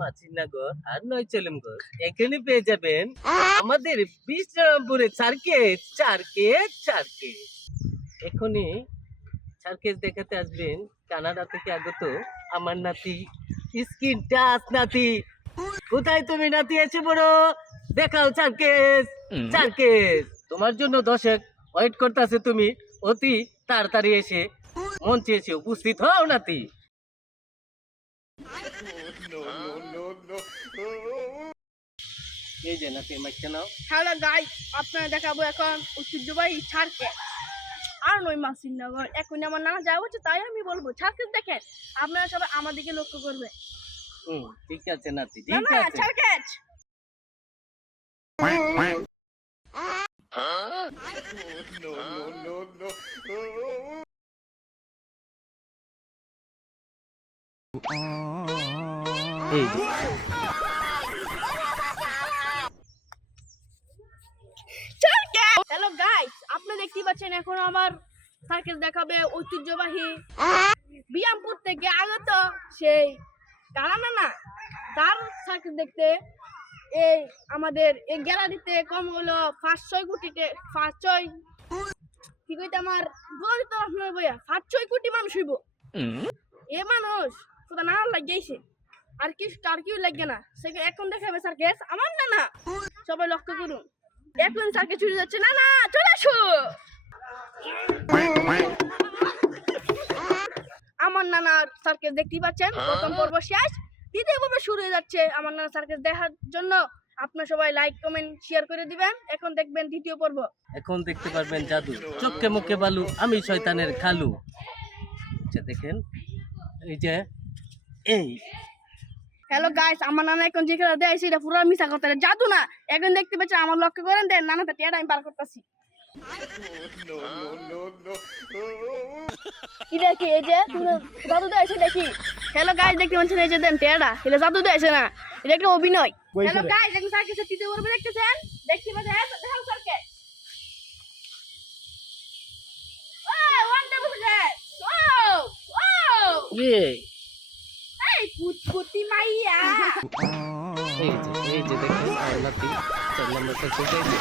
মাছিনগর আর এখানে পেয়ে যাবেন আমাদের বিশ্রামপুরে সার্কেস সার্কেস সার্কেস এখনই দেখাতে আসবেন। কানাডা থেকে আগত আমার নাতি স্কিন টাচ নাতি। কোথায় তুমি নাতি এসে বড় দেখাও সার্কেস সার্কেস তোমার জন্য দশেক ওয়েট করতেছে তুমি। অতি তাড়াতাড়ি এসে মঞ্চে এসে উপস্থিত হও নাতি। এই যে নাতি মাইকটা নাও। হ্যালো গাই আপনারা দেখাবো এখন ঐতিহ্যবাহী ছাড়কে আর নয় মাসিনগর এখন আমার নানা যা হচ্ছে তাই আমি বলব। ছাড়কে দেখেন আপনারা সবাই আমার দিকে লক্ষ্য করবে। হুম ঠিক আছে নাতি না ঠিক না আছে। ছাড়কেছ এই হ্যালো গাইস আপনি দেখতে পাচ্ছেন এখন আমার সার্কেল দেখাবে ঐতিহ্যবাহী বিয়ামপুর থেকে আগত সেই কারানা না তার সার্কেল দেখতে এই আমাদের এই গ্যালারিতে কম হলো পাঁচ ছয় কোটিতে পাঁচ ছয় কি কইতে আমার? বলি তো আপনার বইয়া পাঁচ ছয় কোটি মানুষ হইব। এ মানুষ কোথা না লাগিয়েছে। আর কি আর কি লাগবে না? সে এখন দেখাবে সার্কেস আমার না না। সবাই লক্ষ্য করুন। এখন সার্কেস ছুটে যাচ্ছে না না চলে আসো। আমার নানার সার্কেস দেখতেই পাচ্ছেন। প্রথম পর্ব শেষ। দ্বিতীয় পর্ব শুরু হয়ে যাচ্ছে। আমার নানা সার্কেস দেখার জন্য আপনার সবাই লাইক কমেন্ট শেয়ার করে দিবেন। এখন দেখবেন দ্বিতীয় পর্ব। এখন দেখতে পারবেন জাদু। চোখে মুখে বালু আমি শয়তানের খালু। আচ্ছা দেখেন। এই যে এই। হ্যালো গাইস আমার নানা এখন যে খেলা দেয় সেটা পুরো মিশা কথা জাদু না। এখন দেখতে পাচ্ছেন আমার লক্ষ্য করেন দেন নানাটা টিয়াটা আমি বার করতেছি। কি দেখি এই যে জাদু দেয় দেখি। হ্যালো গাইস দেখতে পাচ্ছেন এই যে দেন টিয়াটা এটা জাদু দেয় না এটা একটা অভিনয়। হ্যালো গাইস এখন তৃতীয় পর্ব দেখতেছেন? দেখতে পাচ্ছেন দেখাও ওয়ান্ডারফুল গাইস ও ও ইয়ে এই কুতকুতি মাইয়া এই যে এই যে দেখেন আমার নাতি চার নম্বর সার্কেস এই যে